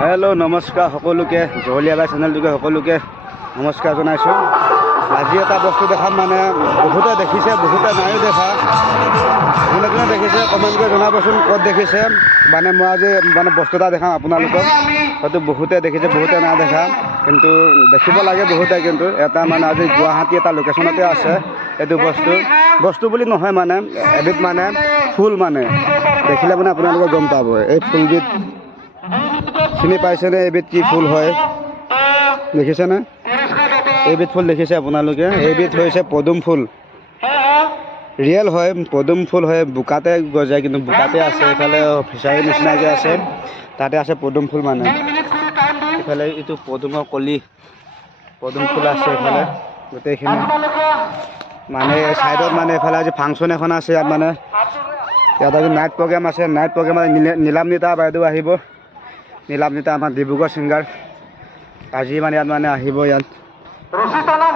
Hello' নমস্কাৰ সকলোকে জহলীয়া বাই চেনেলটোকে সকলোকে নমস্কাৰ জনাইছোঁ। আজি এটা বস্তু দেখাম মানে বহুতে দেখিছে বহুতে নাইও দেখা। কোনে কোনে দেখিছে কমেণ্ট কৰি জনাবচোন ক'ত দেখিছে। মানে মই আজি মানে বস্তু এটা দেখাম আপোনালোকক। হয়তো বহুতে দেখিছে বহুতে নাই দেখা, কিন্তু দেখিব লাগে বহুতে। কিন্তু এটা মানে আজি গুৱাহাটী এটা লোকেশ্যনতে আছে এইটো বস্তু বুলি নহয়, মানে এবিধ মানে ফুল, মানে দেখিলে মানে আপোনালোকে গম পাব। এই ফুলবিধ চিনি পাইছেনে? এইবিধ কি ফুল হয় দেখিছেনে? এইবিধ ফুল দেখিছে আপোনালোকে? এইবিধ হৈছে পদুম ফুল। ৰিয়েল হয়, পদুম ফুল হয়। বোকাতে গজায়, কিন্তু বোকাতে আছে। এইফালে ফিচাৰী নিচিনাকৈ আছে, তাতে আছে পদুম ফুল। মানে এইফালে এইটো পদুমৰ কলি, পদুম ফুল আছে এইফালে গোটেইখিনি। মানে ছাইডত মানে এইফালে আজি ফাংচন এখন আছে ইয়াত। মানে ইয়াত আজি নাইট প্ৰগ্ৰেম আছে। নাইট প্ৰগ্ৰেমত নীলামণিতা বাইদেউ আহিব। নীলামণিতা আমাৰ ডিব্ৰুগড় ছিংগাৰ। আজি মানে ইয়াত মানে আহিব। ইয়াত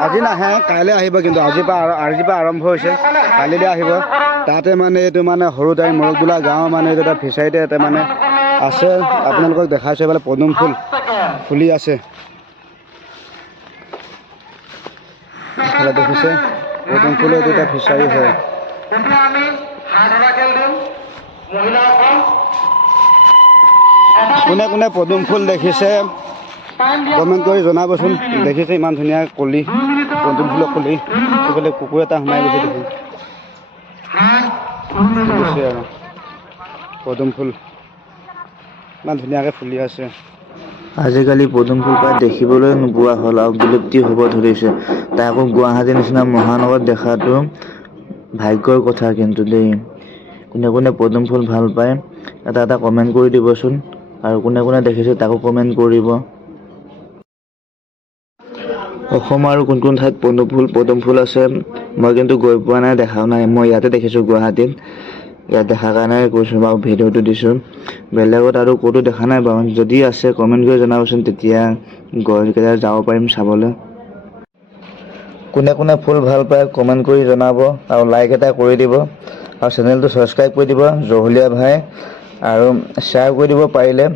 আজি নাহে, কাইলৈ আহিব। কিন্তু আজিৰ পৰা আৰম্ভ হৈছে, কালিলৈ আহিব। তাতে মানে এইটো মানে সৰুতাই মৰকবোলা গাঁৱৰ মানে এইটো এটা ফিচাৰীতে ইয়াতে মানে আছে। আপোনালোকক দেখাইছোঁ এইফালে পদুম ফুল ফুলি আছে। এইফালে দেখিছে পদুম ফুলৰ এইটো এটা ফিচাৰী হয়। কোনে কোনে পদুম ফুল দেখিছে কমেণ্ট কৰি জনাবচোন। দেখিছে ইমান ধুনীয়া কলি, পদুম ফুলৰ কলি। এইফালে কুকুৰ এটা সোমাই গৈছে দেখোন। দেখিছে আৰু পদুম ফুল ইমান ধুনীয়াকৈ ফুলি আছে। আজিকালি পদুম ফুল প্ৰায় দেখিবলৈ নোপোৱা হ'ল আৰু বিলুপ্তি হ'ব ধৰিছে। তাকো গুৱাহাটীৰ নিচিনা মহানগৰত দেখাটো ভাগ্যৰ কথা। কিন্তু দেই, কোনে কোনে পদুম ফুল ভাল পায় এটা কমেণ্ট কৰি দিবচোন। আৰু কোনে কোনে দেখিছে তাকো কমেণ্ট কৰিব। অসমৰ আৰু কোন কোন ঠাইত পদুম ফুল আছে মই কিন্তু গৈ পোৱা নাই, দেখাও নাই। মই ইয়াতে দেখিছোঁ, গুৱাহাটীত। ইয়াত দেখাৰ কাৰণে কৈছোঁ বাৰু, ভিডিঅ'টো দিছোঁ। বেলেগত আৰু ক'তো দেখা নাই বাৰু। যদি আছে কমেণ্ট কৰি জনাবচোন, তেতিয়া গৈ যাব পাৰিম চাবলৈ। কোনে কোনে ফুল ভাল পায় কমেণ্ট কৰি জনাব, আৰু লাইক এটা কৰি দিব, আৰু চেনেলটো ছাবস্ক্ৰাইব কৰি দিব জহলীয়া ভাই, আৰু শ্বেয়াৰ কৰি দিব পাৰিলে।